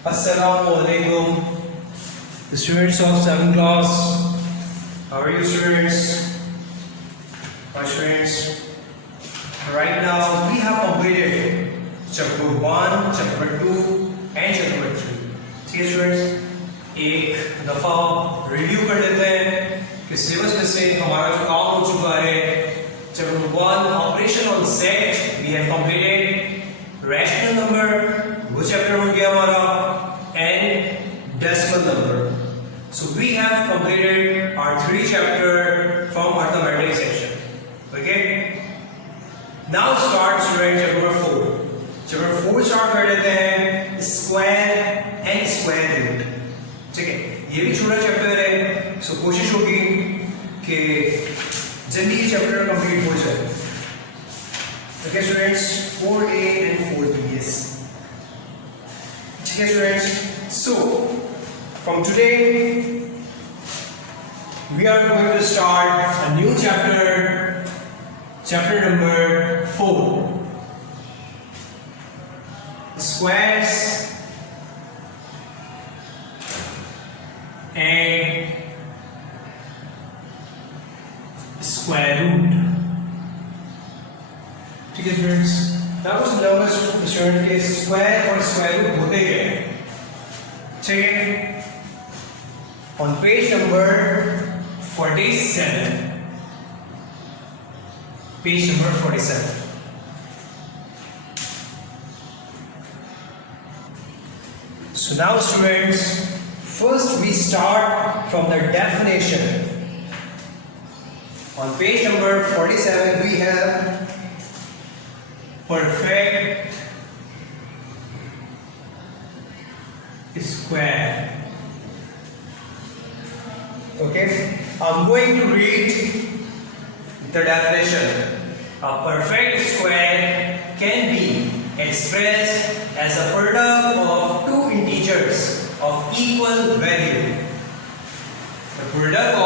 Assalamualaikum, the students of 7th class. How are you, students? My students, right now we have completed chapter 1, chapter 2 and chapter 3. ठीक है students, एक दफा review कर लेते हैं कि सिलेबस में से हमारा जो काम हो चुका है. Chapter 1 operation on set we have completed. Rational number वो चैप्टर हो गया हमारा, and decimal number. So we have completed our 3 chapter from arithmetic section. Okay, now start student chapter 4. Chapter 4 start कर लेते हैं, स्क्वायर एंड स्क्वायर रूट. ठीक है, ये भी छोटा चैप्टर है, सो कोशिश होगी कि जल्दी ये चैप्टर कंप्लीट हो जाए. Okay students, 4A and 4B. yes. ठीक है students, so from today we are going to start a new chapter number 4, squares and square root. ठीक है students, that was the number student के square और square root होते गए. ठीक है, on page number 47, page number 47. So now students, first we start from the definition. On page number 47 we have perfect square. Okay, I'm going to read the definition. A perfect square can be expressed as a product of two integers of equal value. The product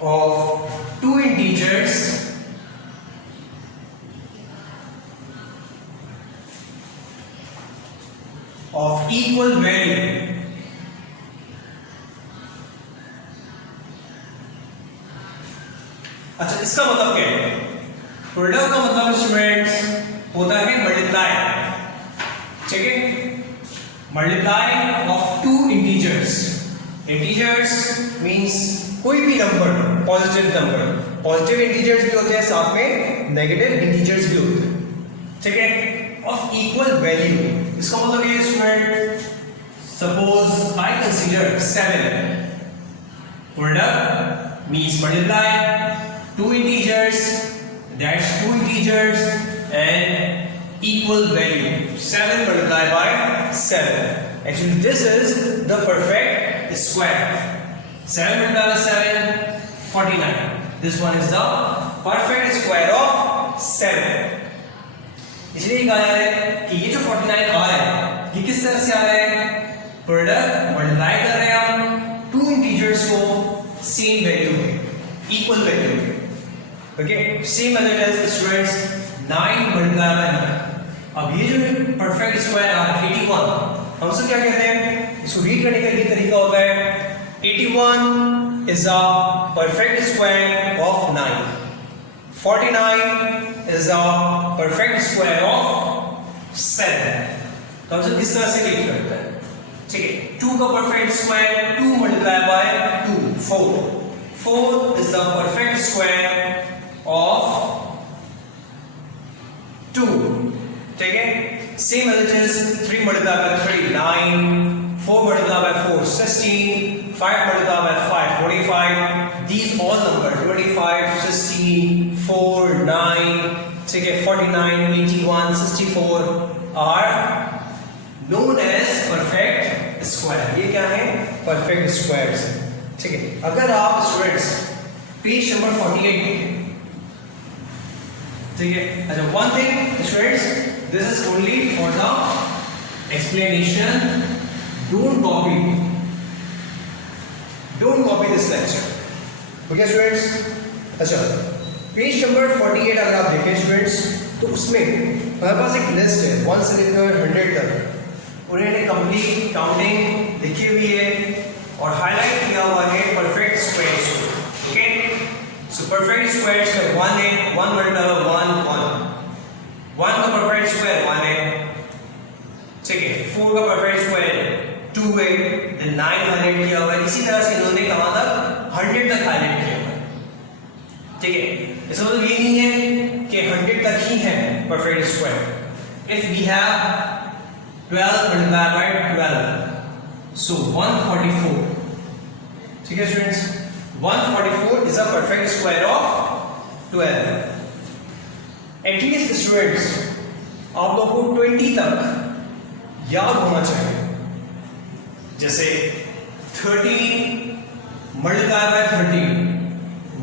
of two integers of equal value. अच्छा, इसका मतलब क्या है? Product का मतलब students होता है multiply. ठीक है, multiply of two integers. Integers means कोई भी number, positive number. Positive integers भी होते हैं, साथ में नेगेटिव इंटीजर्स भी होते हैं. ठीक है, ऑफ इक्वल वैल्यू. इसका मतलब ये student, suppose I consider 7. Product means multiply two integers, that's two integers and equal value. 7 multiplied by 7. Actually this is the perfect square. 7 multiplied by 7, 49. This one is the perfect square of 7. इसलिए कहा जा रहा है कि ये जो 49 आ रहा है, ये किस तरह से आ रहा है? प्रोडक्ट मल्टीप्लाई कर रहे हैं हम टू इंटीजर्स को सेम वैल्यू में, इक्वल वैल्यू में. Okay, same method as students 9 multiply by 9. अब ये जो परफेक्ट स्क्वायर आ रहा है 81, हम सब क्या कहते हैं? इसको रीड करने का एक तरीका होता है, 81 is a perfect square of 9. 49 is a perfect square of 7. तो हम सब इस तरह से रीड करते हैं. ठीक है, 2 का perfect square 2 multiply by 2, 4. 4 is the perfect square of 2. ठीक है, same as it is 3 multiplied by 3, 9. 4 multiplied by 4, 16. 5 multiplied by 5, 45. These all numbers 25, 16, 4, 9. ठीक है, 49, 81, 64 are known as perfect square. ये क्या है? Perfect squares. ठीक है, अगर आप स्टूडेंट्स पेज नंबर 48 देखें, ठीक है. अच्छा, one thing students, this is only for the explanation. Don't copy this lecture. Okay students, अच्छा पेज नंबर 48 अगर आप देखें स्टूडेंट्स, तो उसमें हमारे पास एक लिस्ट है 1 से लेकर 100 तक। उन्होंने कंप्लीट काउंटिंग लिखी हुई है और हाईलाइट किया हुआ है परफेक्ट स्क्वायर्स को। ओके, सो परफेक्ट स्क्वायर्स में 1 है, 1 मल्टीप्लाई 1 1 का परफेक्ट स्क्वायर 1 है, ठीक है। 4 का परफेक्ट स्क्वायर 2 है, देन 9 हाईलाइट किया हुआ है। इसी तरह से इन्होंने कहां तक 100 तक हाईलाइट किया हुआ है, ठीक है। इसका मतलब ये नहीं है कि 100 तक ही है perfect square. If we have 12 multiply by 12, so 144, ठीक है students. 144 is a perfect square of 12। At least students आप लोगों को 20 तक याद होना चाहिए, जैसे 30 multiply by 30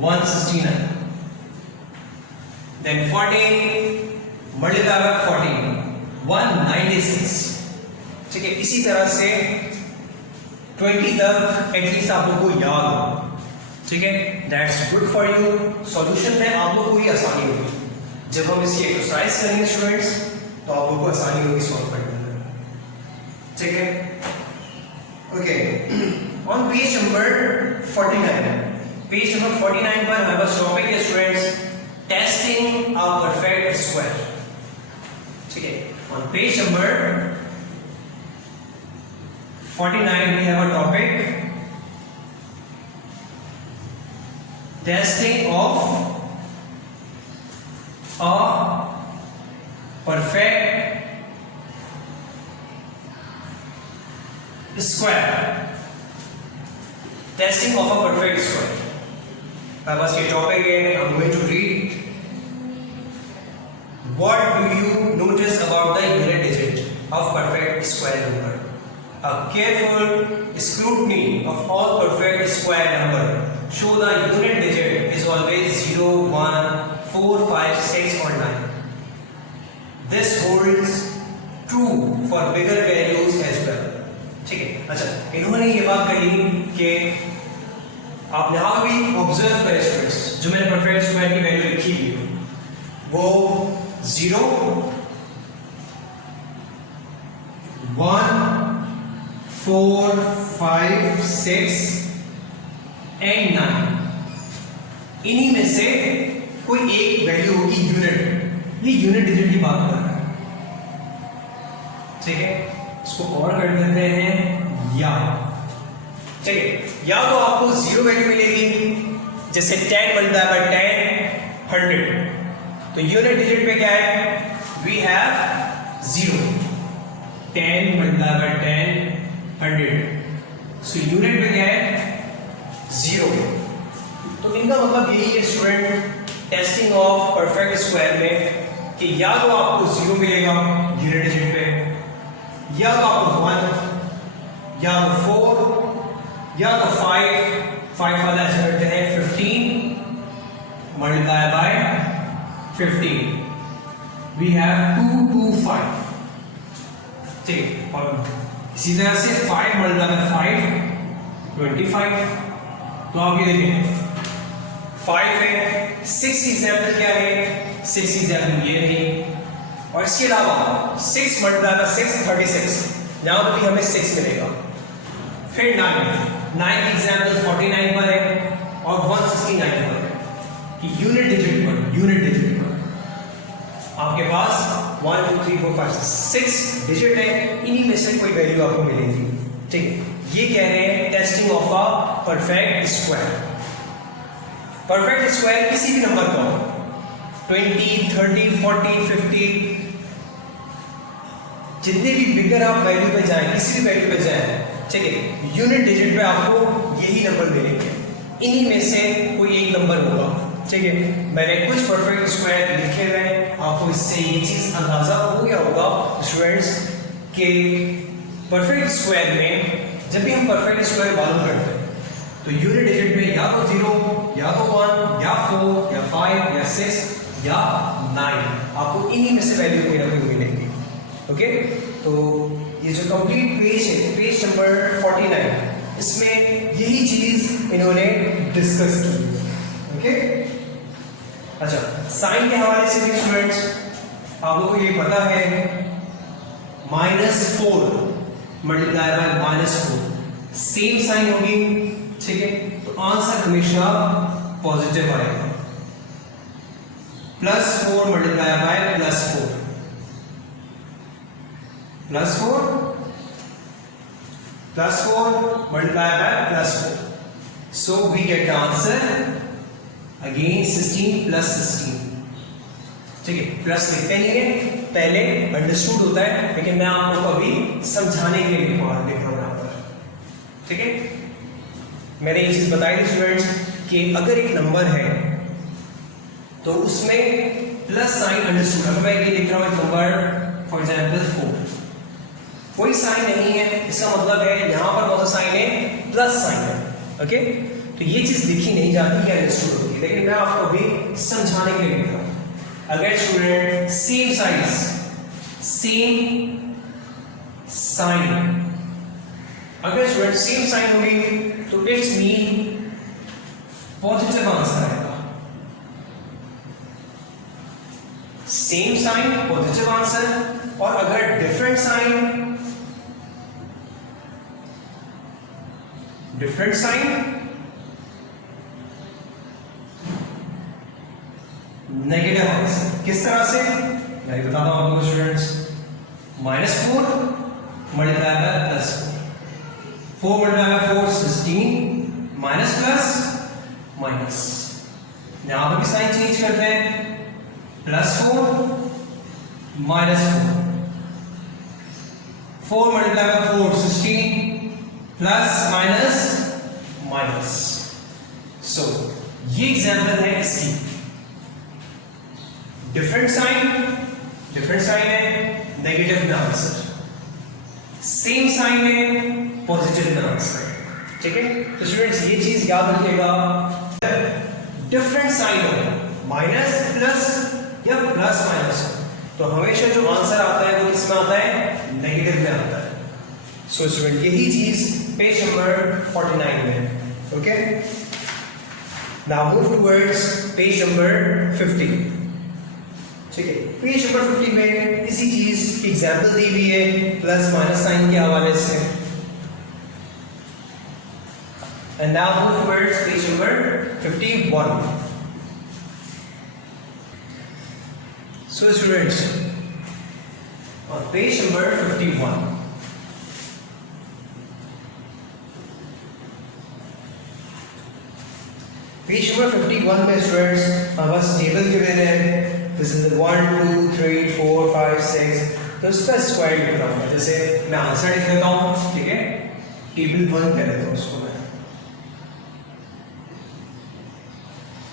169, then 14 multiply by 14 196, ठीक है। इसी तरह से 20 तक एटलीस्ट आप लोगों को याद हो, ठीक है। That's good for you. Solution में आप लोगों को ही आसानी होगी जब हम इसकी एक्सरसाइज करेंगे स्टूडेंट्स, तो आप लोगों को आसानी होगी सॉल्व करने में, ठीक है। Okay, on page number 49, page number 49 पर हमारे पास टॉपिक है स्टूडेंट्स टेस्टिंग अ परफेक्ट स्क्वायर, ठीक है। On page number 49 we have a topic testing of a perfect square, testing of a perfect square। हमारे पास ये टॉपिक है। I'm going to read। What do you notice about the unit digit of perfect square number? A careful scrutiny of all perfect square number show the unit digit is always 0, 1, 4, 5, 6 or 9. This holds true for bigger values as well, ठीक है। अच्छा, इन्होंने ये बात कही कि आप यहाँ भी ऑब्जर्व करें स्टूडेंट्स, जो मैंने परफेक्ट स्क्वायर की वैल्यू लिखी है वो 0, 1, 4, 5, 6 एंड 9, इन्हीं में से कोई एक वैल्यू होगी यूनिट। ये यूनिट डिजिट की बात कर रहा है, ठीक है। इसको और कर देते हैं या, ठीक है। या तो आपको 0 वैल्यू मिलेगी, जैसे 10 मल्टीप्लाई बाय 10 100, तो यूनिट डिजिट पे क्या है, we have 0। 10 multiply by 10 100, so unit पे क्या है 0। तो इनका मतलब यही है student testing of perfect square में कि या तो आपको 0 मिलेगा यूनिट डिजिट पे, या तो आपको 1, या तो 4, या तो 5 वाला ऐसे करते हैं 15 मल्टीप्लाई बाय 15, वी हैव 2, 2, 5, ठीक। और इसी तरह से 5 मल्टीप्लाई बाय 5 25, तो आप ये देखें 5 है। 6 एग्जाम्पल क्या है, 6 एग्जाम्पल ये नहीं, और इसके अलावा 6 मल्टीप्लाई बाय 6 36, यहां पर भी हमें 6 मिलेगा। फिर 9 एग्जाम्पल 49 पर है और 169 पर है कि यूनिट डिजिट पर आपके पास 1 2 3 4 5 6 डिजिट है, इन्हीं में से कोई वैल्यू आपको मिलेगी, ठीक। ये कह रहे हैं testing of a perfect square. Perfect square किसी भी नंबर का हो, 20, 30, 40, 50, जितने भी बिगर आप वैल्यू पे जाएं, किसी भी वैल्यू पे जाएं, ठीक है, यूनिट डिजिट पे आपको यही नंबर मिलेंगे, इन्हीं में से कोई एक नंबर होगा, ठीक है। मैंने कुछ परफेक्ट स्क्वायर लिखे हुए हैं, आपको इससे ये चीज अंदाजा हो गया होगा स्टूडेंट्स कि परफेक्ट स्क्वायर में जब भी हम परफेक्ट स्क्वायर मालूम करते हैं तो यूनिट डिजिट में या तो 0, या तो 1, या 4, या 5, या 6, या 9, आपको इन्हीं में से वैल्यू कोई ना कोई मिलेगी, ओके। तो ये जो कंप्लीट पेज है, पेज नंबर 49, इसमें यही चीज इन्होंने डिस्कस की, ओके। अच्छा, साइन के हवाले से भी स्टूडेंट्स आप लोगों को ये पता है -4 मल्टीप्लाई बाय -4 सेम साइन होगी, ठीक है, तो आंसर हमेशा पॉजिटिव आएगा। +4 multiply by +4 multiply by +4, so we get the answer again 16 + 16, ठीक है। प्लस लिखते नहीं है, पहले अंडरस्टूड होता है, लेकिन मैं आपको अभी समझाने के लिए लिख रहा हूं यहाँ पर, ठीक है। मैंने ये चीज बताई थी स्टूडेंट्स कि अगर एक नंबर है तो उसमें प्लस साइन अंडरस्टूड, अगर मैं ये लिख रहा हूं एक नंबर फॉर एग्जांपल 4, कोई साइन नहीं है, इसका मतलब है यहां पर कौन सा साइन है, प्लस साइन है, ओके। तो ये चीज लिखी नहीं जाती है, अंडरस्टूड होती है, लेकिन मैं आपको अभी समझाने के लिए लिख रहा हूं। अगर student same size same sign, अगर स्टूडेंट सेम साइन होगी तो इट्स मीन पॉजिटिव आंसर आएगा। सेम साइन पॉजिटिव आंसर, और अगर डिफरेंट साइन नेगेटिव आंसर। किस तरह से मैं बताता हूं आपको students, -4 multiply by +4, 4 multiply by 4 16, minus plus minus, यहां पर भी साइन चेंज करते हैं, +4 -4, 4 multiply by 4 16, plus minus minus. So ये एग्जांपल है इसकी। डिफरेंट साइन है नेगेटिव में आंसर, सेम साइन है पॉजिटिव में आंसर, ठीक है। तो स्टूडेंट्स ये चीज याद रखिएगा, डिफरेंट साइन हो, माइनस प्लस या प्लस माइनस हो, तो हमेशा जो आंसर आता है वो किसमें आता है, नेगेटिव में आता है। सो स्टूडेंट यही चीज पेज नंबर 49 में, okay. Now move towards page number 50, ठीक है। पेज नंबर 50 में इसी चीज की एग्जांपल दी हुई है प्लस माइनस साइन के हवाले से। And now move towards page number 51। So students on page number 51 page number 51 में स्टूडेंट्स हमारे पास टेबल गिवन है, दिस इज 1 2 3 4 5 6, तो इसका स्क्वायर लिख रहा हूं, जैसे मैं आंसर लिख देता हूं, ठीक है, टेबल 1 कह देता हूं उसको मैं।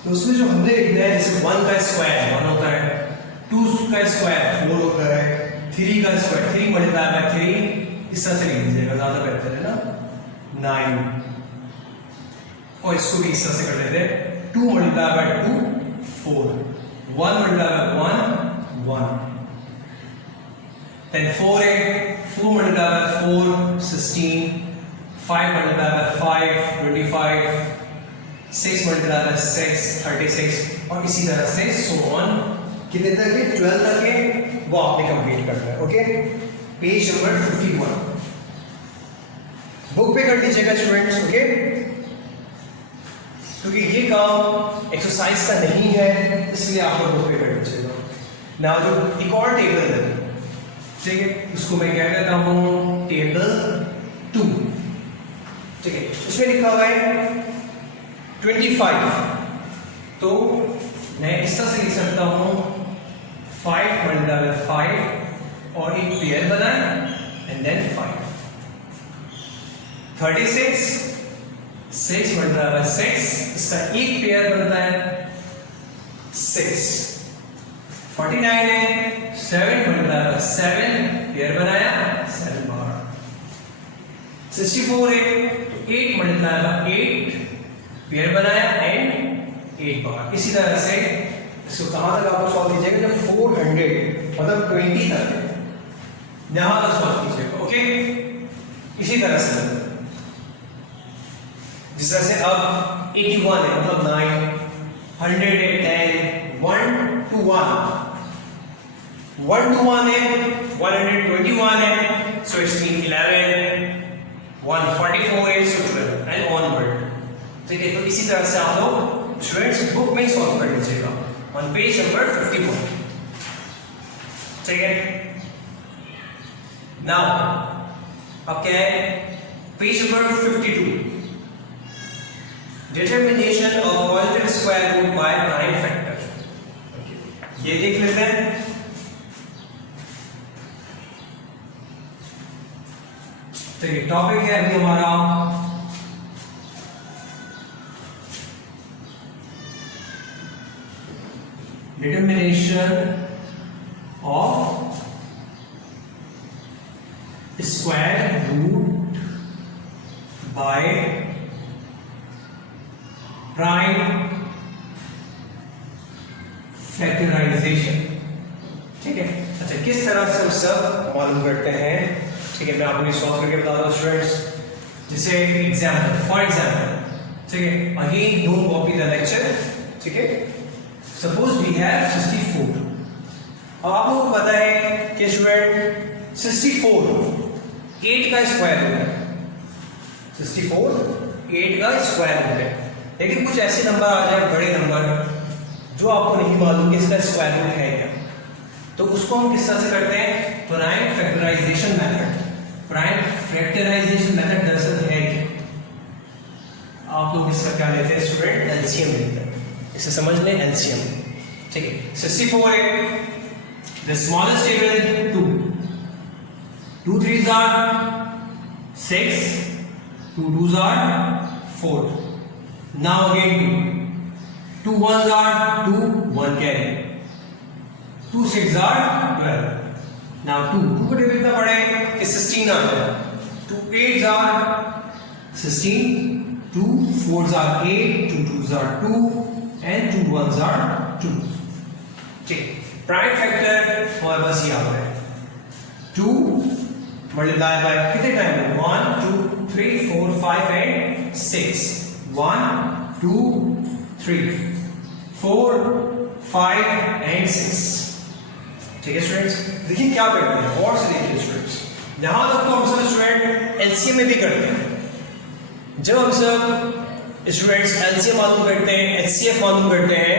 तो उसमें जो हमने लिखना है, जैसे 1 का स्क्वायर 1 होता है, 2 का स्क्वायर 4 होता है, 3 का स्क्वायर 3 मल्टीप्लाई बाय 3, इस तरह से लिख दीजिएगा, ज्यादा बेहतर है ना, 9, और इसको भी इस तरह से कर लेते हैं, 2 multiply by 2 4, 1 multiply by 1 1, then 4 है, 4 multiply by 4 16, 5 multiply by 5 25, 6 multiply by 6 36, और इसी तरह से सो ऑन, कितने तक है, 12 तक है, वो आपने कंप्लीट करना है, ओके। पेज नंबर 51 बुक पे कर लीजिएगा स्टूडेंट्स, ओके, क्योंकि ये काम एक्सरसाइज का नहीं है, इसलिए आप लोग बुक पे कर लीजिएगा। नाउ जो एक और टेबल है, ठीक है, उसको मैं क्या कहता हूँ, टेबल 2, ठीक है, उसमें लिखा हुआ है 25, तो मैं इस तरह से लिख सकता हूँ 5 मल्टीप्लाई बाय 5 और एक पेयर बनाए एंड देन 5, 36 6 मल्टीप्लाई बाय 6, इसका एक पेयर बनता है 6, 49 है, 7 मल्टीप्लाई बाय 7 पेयर बनाया 7 बार, 64 है, तो 8 मल्टीप्लाई बाय 8 पेयर बनाया एंड 8 बार। इसी तरह से इसको कहां तक आपको सॉल्व कीजिएगा, जब 400 मतलब 20 तक है, यहां तक सॉल्व कीजिएगा, ओके। इसी तरह से जिस तरह से अब 81 है, मतलब 9, 100 है 10, 1 to 1 है 121 है, so it's mean 11, 144 है, so 12 and onward. ठीक है, तो इसी तरह से आप लोग स्टूडेंट्स बुक में सॉल्व कर लीजिएगा ऑन पेज नंबर 51. ठीक है, नाउ अब क्या है, page number 52, determination of positive square root by prime factor. ये देख लेते हैं. तो ये टॉपिक है अभी हमारा determination of square root by prime factorisation. ठीक है, अच्छा किस तरह से हम सब मालूम करते हैं. ठीक है, मैं आपको ये सॉल्व करके बता रहा हूँ स्टूडेंट्स. जैसे एग्जाम्पल, फॉर एग्जाम्पल, ठीक है, again don't copy the lecture. ठीक है, सपोज वी हैव 64. अब आप लोगों को पता है कि स्टूडेंट 64 8 का स्क्वायर रूट है. 64 8 का स्क्वायर रूट है. लेकिन कुछ ऐसे नंबर आ जाए, बड़े नंबर, जो आपको नहीं मालूम कि इसका स्क्वायर रूट है क्या, तो उसको हम किस तरह से करते हैं, prime factorisation method. Prime factorisation method दरअसल है क्या, आप लोग इसका क्या लेते हैं स्टूडेंट, एलसीएम लेते हैं. इसे समझ लें, एलसीएम. ठीक है, 64 है, the smallest table 2, 2 3s are 6, 2 2s are 4. Now again 2 1s are 2, 1 carry, 2 6s are 12. Now 2 को टेबल कितना पड़े कि 16 आ गया. 2 8s are 16, 2 4s are 8, 2 2s are 2 and 2 1s are 2. ठीक, प्राइम फैक्टर हमारे पास ये आ रहा है 2 मल्टीप्लाई बाय कितने टाइम, 1 2 3 4 5 एंड 6. 1 2 3 4 5 एंड 6. ठीक है स्टूडेंट्स, देखिए क्या करते हैं, और से देखिए स्टूडेंट्स. यहां तक तो हम सब स्टूडेंट एलसीएम में भी करते हैं. जब हम सब स्टूडेंट्स एलसीएम मालूम करते हैं, एचसीएफ मालूम करते हैं,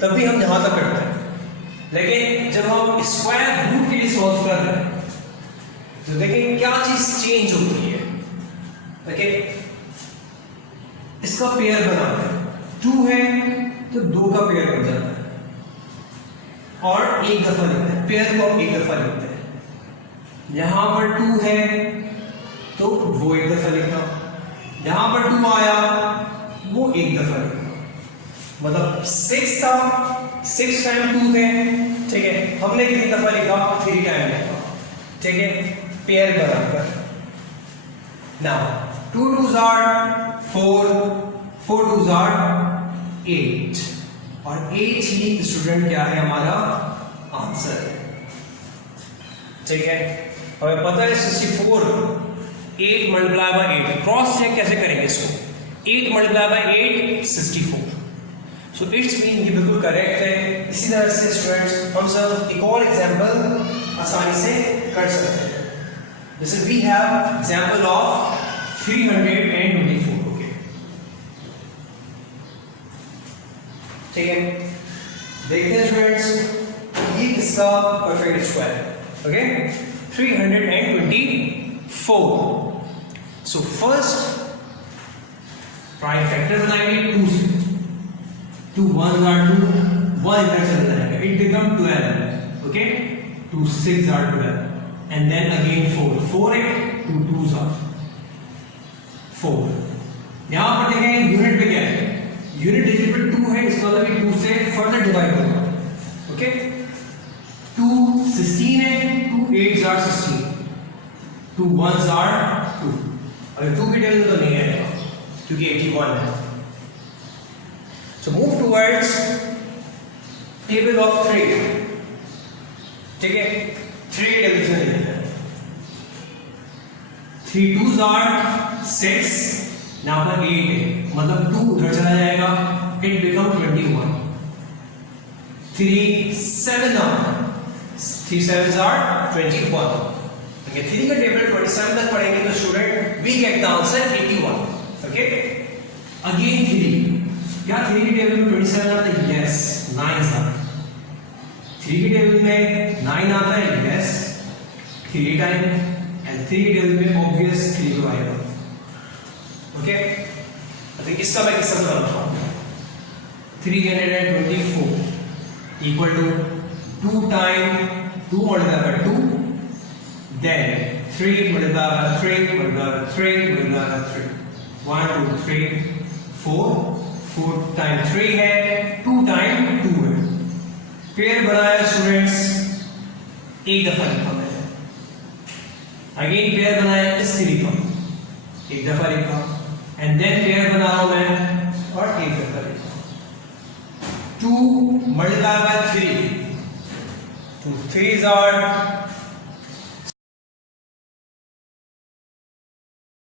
तब भी हम यहां तक करते हैं. लेकिन जब हम स्क्वायर रूट के लिए सॉल्व कर रहे हैं, तो देखिए क्या चीज चेंज होती है. देखिए इसका पेयर बनाते हैं, 2 है तो 2 का पेयर बन जाता है, और एक दफा लिखते हैं, पेयर को एक दफा लिखते हैं. यहां पर 2 है तो वो एक दफा लिखा, यहां पर 2 आया वो एक दफा लिखा. मतलब 6 था, 6 टाइम 2 थे. ठीक है, हमने कितनी दफा लिखा, 3 टाइम लिखा. ठीक है, पेयर बनाकर. Now 2 2s are 4, 4 2s are 8, और 8 ही स्टूडेंट क्या है हमारा आंसर है. ठीक है, हमें पता है 64 8 मल्टीप्लाई बाय 8, क्रॉस चेक कैसे करेंगे इसको, 8 multiply by 8 64. So it's mean ये बिल्कुल करेक्ट है. इसी तरह से स्टूडेंट्स हम सब एक और एग्जांपल आसानी से कर सकते हैं. जैसे we have example of 324. Okay, ठीक है, देखते हैं स्टूडेंट्स ये किसका परफेक्ट स्क्वायर है. Okay, 324. So first prime factor बनाएंगे 2 से. 2 1s are 2, 1 इधर चलता रहेगा, it become 12. Okay, 2 6s are 12, and then again 4 4 है, 2 2s are 4. यहां पर देखें यूनिट पे क्या है, यूनिट डिजिट पे 2 है, इसका मतलब 2 से फर्दर डिवाइड होगा. ओके, 2 16 है, 2 8s are 16, 2 1s are 2. अगर 2 की टेबल तो नहीं आएगा क्योंकि 81 है. So move towards table of 3. ठीक है, 3 टेबल से लेते हैं. 3 2s are 6, यहाँ पर 8 है, मतलब 2 उधर चला जाएगा, it become 21. 3 7 3 7s are 21. Okay, 3 का टेबल 27 तक पढ़ेंगे तो student we get the answer 81. Okay, again 3. क्या 3 के टेबल में 27 आता है? यस, 9 आता है. 3 के टेबल में 9 आता है, यस, 3 टाइम. एंड 3 के टेबल में ऑब्वियस 3 को आएगा. ओके, तो इसका मैं किस्सा बताता हूँ. 324 equal to 2 times 2 multiplied by 2, then 3 multiplied by 3 multiplied by 3 multiplied by 3. 1 2 3 4. 4 times 3 है, 2 times 2 है. पेयर बनाया स्टूडेंट्स, एक दफा लिखा मैंने. अगेन पेयर बनाया इस तरीका, एक दफा लिखा. एंड देन पेयर बना रहा हूं मैं और एक दफा लिखा. 2 multiplied by 3. 2 3s are